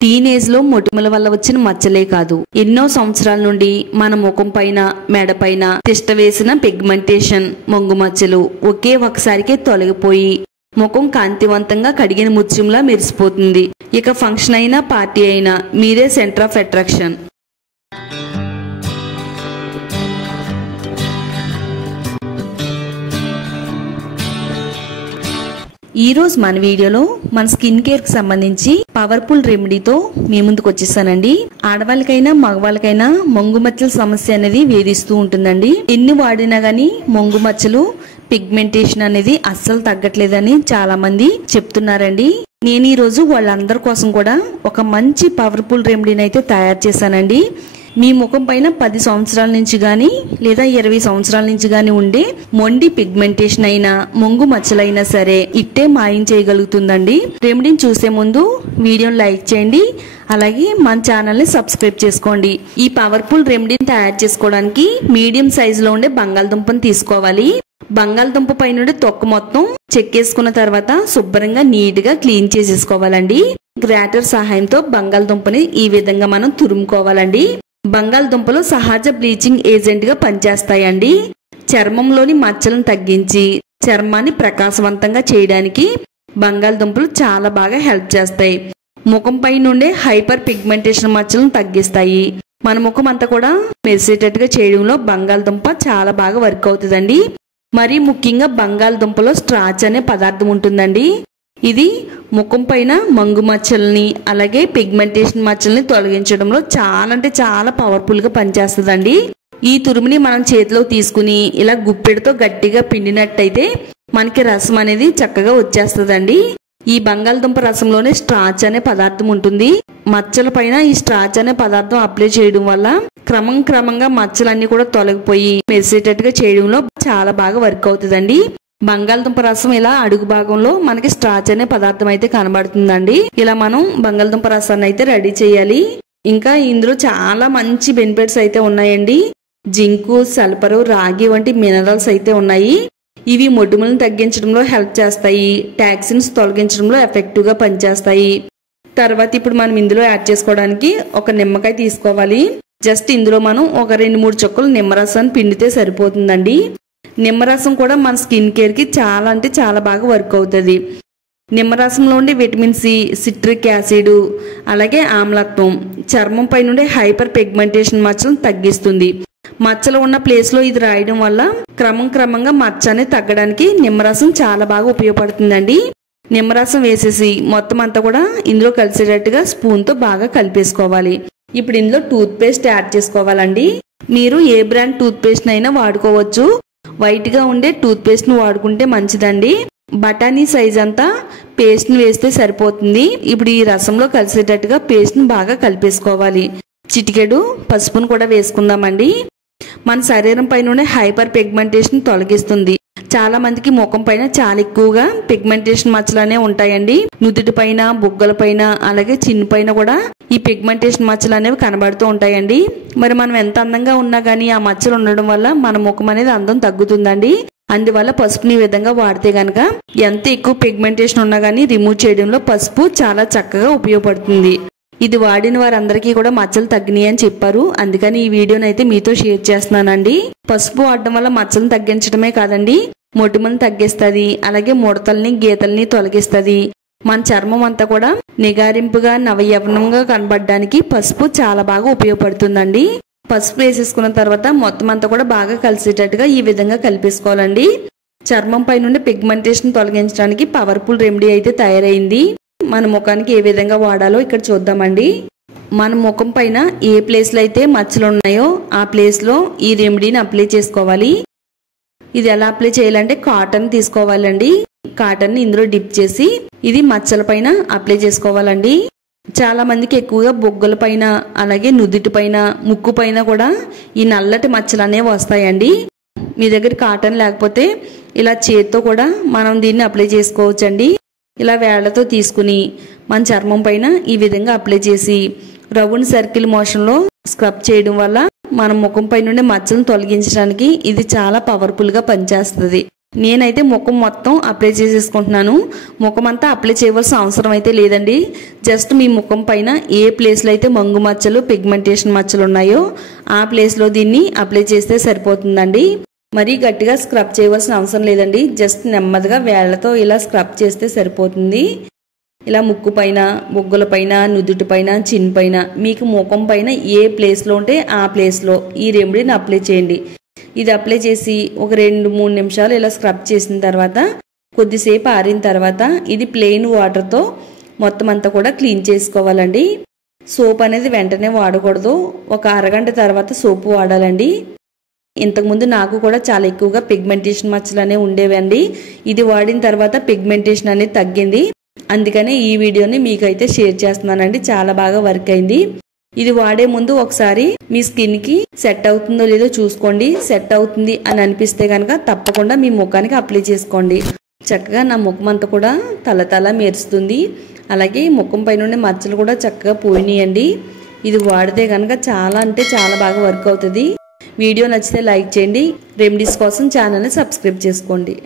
Teenage లో మొటిమల వల్ల వచ్చిన మచ్చలే కాదు, ఎన్నో సంవత్సరాల నుండి మన ముఖం పైన మెడపైన తిష్ట వేసిన పిగ్మెంటేషన్ మొంగు మచ్చలు ఒకే ఒకసారికే తొలగిపోయి ముఖం కాంతివంతంగా కడిగిన ముత్యంలా మెరిసిపోతుంది. ఇక ఫంక్షన్ అయినా పార్టీ అయినా మీరే సెంటర్ ఆఫ్ అట్రాక్షన్. ఈ రోజు మన వీడియోలో మన స్కిన్ కేర్ కి సంబంధించి పవర్ఫుల్ రెమెడీతో మీ ముందుకు వచ్చేసానండి. ఆడవాళ్ళకైనా మగవాళ్ళకైనా మొంగు మచ్చల సమస్య అనేది వేధిస్తూ ఉంటుందండి. ఎన్ని వాడినా గానీ మొంగు మచ్చలు పిగ్మెంటేషన్ అనేది అస్సలు తగ్గట్లేదని చాలా మంది చెప్తున్నారండి. నేను ఈ రోజు వాళ్ళందరి కోసం కూడా ఒక మంచి పవర్ఫుల్ రెమెడీని అయితే తయారు చేశానండి. మీ ముఖం పైన 10 సంవత్సరాల నుంచి గానీ లేదా 20 సంవత్సరాల నుంచి గానీ ఉండే మొండి పిగ్మెంటేషన్ అయినా మొంగు మచ్చలైనా సరే ఇట్టే మాయం చేయగలుగుతుందండి. రెమెడీని చూసే ముందు వీడియోని లైక్ చేయండి, అలాగే మన ఛానల్ ని సబ్స్క్రైబ్ చేసుకోండి. ఈ పవర్ఫుల్ రెమెడీని తయారు చేసుకోవడానికి మీడియం సైజ్ లో ఉండే బంగాళదుంపను తీసుకోవాలి. బంగాళదుంప పైన తొక్క మొత్తం చెక్కేసుకున్న తర్వాత శుభ్రంగా నీట్ గా క్లీన్ చేసేసుకోవాలండి. గ్రాటర్ సహాయంతో బంగాళదుంపని ఈ విధంగా మనం తురుముకోవాలండి. బంగాళదుంపలు సహజ బ్లీచింగ్ ఏజెంట్ గా పనిచేస్తాయండి. చర్మంలోని మచ్చలను తగ్గించి చర్మాన్ని ప్రకాశవంతంగా చేయడానికి బంగాళదుంపలు చాలా బాగా హెల్ప్ చేస్తాయి. ముఖం పై నుండే హైపర్ పిగ్మెంటేషన్ మచ్చలను తగ్గిస్తాయి. మన ముఖం అంతా కూడా మెరిసేటట్టుగా చేయడంలో బంగాళదుంప చాలా బాగా వర్క్ అవుతుందండి. మరీ ముఖ్యంగా బంగాళదుంపలో స్ట్రాచ్ అనే పదార్థం ఉంటుందండి. ఇది ముఖం పైన మంగు మచ్చల్ని అలాగే పిగ్మెంటేషన్ మచ్చల్ని తొలగించడంలో చాలా అంటే చాలా పవర్ఫుల్ గా పనిచేస్తుందండి. ఈ తురుముని మనం చేతిలో తీసుకుని ఇలా గుప్పెడితో గట్టిగా పిండినట్టయితే మనకి రసం అనేది చక్కగా వచ్చేస్తుందండి. ఈ బంగాళదుంప రసంలోనే స్ట్రాచ్ అనే పదార్థం ఉంటుంది. మచ్చల పైన ఈ స్ట్రాచ్ అనే పదార్థం అప్లై చేయడం వల్ల క్రమంగా మచ్చలన్నీ కూడా తొలగిపోయి మెరిసేటట్టుగా చేయడంలో చాలా బాగా వర్క్ అవుతుందండి. బంగాళదుంప రసం ఇలా అడుగు భాగంలో మనకి స్ట్రాచ్ అనే పదార్థం అయితే కనబడుతుందండి. ఇలా మనం బంగాళదుంప రసాన్ని అయితే రెడీ చేయాలి. ఇంకా ఇందులో చాలా మంచి బెనిఫిట్స్ అయితే ఉన్నాయండి. జింకు, సల్ఫరు, రాగి వంటి మినరల్స్ అయితే ఉన్నాయి. ఇవి మొటిమలను తగ్గించడంలో హెల్ప్ చేస్తాయి. టాక్సిన్స్ తొలగించడంలో ఎఫెక్టివ్ గా పనిచేస్తాయి. తర్వాత ఇప్పుడు మనం ఇందులో యాడ్ చేసుకోవడానికి ఒక నిమ్మకాయ తీసుకోవాలి. జస్ట్ ఇందులో మనం ఒక 2-3 చుక్కలు నిమ్మరసాన్ని పిండితే సరిపోతుందండి. నిమ్మరసం కూడా మన స్కిన్ కేర్ కి చాలా అంటే చాలా బాగా వర్క్ అవుతుంది. నిమ్మరసంలో ఉండే విటమిన్ సి, సిట్రిక్ యాసిడ్ అలాగే ఆమ్లత్వం చర్మం పై నుండి హైపర్ పిగ్మెంటేషన్ మచ్చలను తగ్గిస్తుంది. మచ్చలు ఉన్న ప్లేస్ లో ఇది రాయడం వల్ల క్రమంగా మచ్చ అనేది తగ్గడానికి నిమ్మరసం చాలా బాగా ఉపయోగపడుతుందండి. నిమ్మరసం వేసేసి మొత్తం అంతా కూడా ఇందులో కలిసేటట్టుగా స్పూన్ తో బాగా కలిపేసుకోవాలి. ఇప్పుడు ఇందులో టూత్ పేస్ట్ యాడ్ చేసుకోవాలండి. మీరు ఏ బ్రాండ్ టూత్ పేస్ట్ అయినా వాడుకోవచ్చు. వైట్ గా ఉండే టూత్ పేస్ట్ ను వాడుకుంటే మంచిదండి. బఠానీ సైజ్ అంతా పేస్ట్ ను వేస్తే సరిపోతుంది. ఇప్పుడు ఈ రసంలో కలిసేటట్టుగా పేస్ట్ ను బాగా కలిపేసుకోవాలి. చిటికెడు పసుపును కూడా వేసుకుందామండి. మన శరీరం పైన హైపర్ పిగ్మెంటేషన్ తొలగిస్తుంది. చాలా మందికి ముఖం పైన చాలా ఎక్కువగా పిగ్మెంటేషన్ మచ్చలనే ఉంటాయండి. నుదుటి పైన, బుగ్గల పైన అలాగే చిన్న పైన కూడా ఈ పిగ్మెంటేషన్ మచ్చలు అనేవి కనబడుతూ ఉంటాయండి. మరి మనం ఎంత అందంగా ఉన్నా గానీ ఆ మచ్చలు ఉండడం వల్ల మన ముఖం అనేది అందం తగ్గుతుందండి. అందువల్ల పసుపుని ఈ విధంగా వాడితే గనక ఎంత ఎక్కువ పిగ్మెంటేషన్ ఉన్నా గానీ రిమూవ్ చేయడంలో పసుపు చాలా చక్కగా ఉపయోగపడుతుంది. ఇది వాడిన వారందరికీ కూడా మచ్చలు తగ్గినాయి అని చెప్పారు. అందుకని ఈ వీడియోని అయితే మీతో షేర్ చేస్తున్నానండి. పసుపు వాడడం వల్ల మచ్చలను తగ్గించడమే కాదండి, మొటిమలను తగ్గిస్తుంది. అలాగే ముడతల్ని, గీతల్ని తొలగిస్తుంది. మన చర్మం అంతా కూడా నిగారింపుగా నవయవనంగా కనబడడానికి పసుపు చాలా బాగా ఉపయోగపడుతుందండి. పసుపు వేసేసుకున్న తర్వాత మొత్తం అంతా కూడా బాగా కలిసేటట్టుగా ఈ విధంగా కలిపేసుకోవాలండి. చర్మం పై నుండి పిగ్మెంటేషన్ తొలగించడానికి పవర్ఫుల్ రెమెడీ అయితే తయారైంది. మన ముఖానికి ఏ విధంగా వాడాలో ఇక్కడ చూద్దామండి. మన ముఖం పైన ఏ ప్లేస్ లో అయితే మచ్చలు ఉన్నాయో ఆ ప్లేస్ లో ఈ రెమెడీని అప్లై చేసుకోవాలి. ఇది ఎలా అప్లై చేయాలంటే కాటన్ తీసుకోవాలండి. కాటన్ ని ఇందులో డిప్ చేసి ఇది మచ్చల పైన అప్లై చేసుకోవాలండి. చాలా మందికి ఎక్కువగా బొగ్గల పైన అలాగే నుదుటి పైన, ముక్కు పైన కూడా ఈ నల్లటి మచ్చలు అనేవి వస్తాయండి. మీ దగ్గర కాటన్ లేకపోతే ఇలా చేత్తో కూడా మనం దీన్ని అప్లై చేసుకోవచ్చండి. ఇలా వేళ్లతో తీసుకుని మన చర్మం పైన ఈ విధంగా అప్లై చేసి రౌండ్ సర్కిల్ మోషన్ లో స్క్రబ్ చేయడం వల్ల మన ముఖం పై నుండి మచ్చలను తొలగించడానికి ఇది చాలా పవర్ఫుల్ గా పనిచేస్తుంది. నేనైతే ముఖం మొత్తం అప్లై చేసేసుకుంటున్నాను. ముఖం అంతా అప్లై చేయవలసిన అవసరం అయితే లేదండి. జస్ట్ మీ ముఖం పైన ఏ ప్లేస్లో అయితే మంగు మచ్చలు పిగ్మెంటేషన్ మచ్చలు ఉన్నాయో ఆ ప్లేస్లో దీన్ని అప్లై చేస్తే సరిపోతుందండి. మరీ గట్టిగా స్క్రబ్ చేయవలసిన అవసరం లేదండి. జస్ట్ నెమ్మదిగా వేళ్లతో ఇలా స్క్రబ్ చేస్తే సరిపోతుంది. ఇలా ముక్కు పైన, బొగ్గుల పైన, నుదుటి పైన, చిన్ పైన, మీకు ముఖం పైన ఏ ప్లేస్లో ఉంటే ఆ ప్లేస్లో ఈ రెమెడీని అప్లై చేయండి. ఇది అప్లై చేసి ఒక 2-3 నిమిషాలు ఇలా స్క్రబ్ చేసిన తర్వాత కొద్దిసేపు ఆరిన తర్వాత ఇది ప్లెయిన్ వాటర్తో మొత్తం అంతా కూడా క్లీన్ చేసుకోవాలండి. సోప్ అనేది వెంటనే వాడకూడదు. ఒక అరగంట తర్వాత సోపు వాడాలండి. ఇంతకుముందు నాకు కూడా చాలా ఎక్కువగా పిగ్మెంటేషన్ మచ్చలు అనేవి ఉండేవండి. ఇది వాడిన తర్వాత పిగ్మెంటేషన్ అనేది తగ్గింది. అందుకనే ఈ వీడియోని మీకైతే షేర్ చేస్తున్నానండి. చాలా బాగా వర్క్ అయింది. ఇది వాడే ముందు ఒకసారి మీ స్కిన్ కి సెట్ అవుతుందో లేదో చూసుకోండి. సెట్ అవుతుంది అని అనిపిస్తే కనుక తప్పకుండా మీ ముఖానికి అప్లై చేసుకోండి. చక్కగా నా ముఖం అంతా కూడా తల మెరుస్తుంది. అలాగే ముఖం పైన మచ్చలు కూడా చక్కగా పోయినాయండి. ఇది వాడితే కనుక చాలా అంటే చాలా బాగా వర్క్ అవుతుంది. వీడియో నచ్చితే లైక్ చేయండి. రెమెడీస్ కోసం ఛానల్ని సబ్స్క్రైబ్ చేసుకోండి.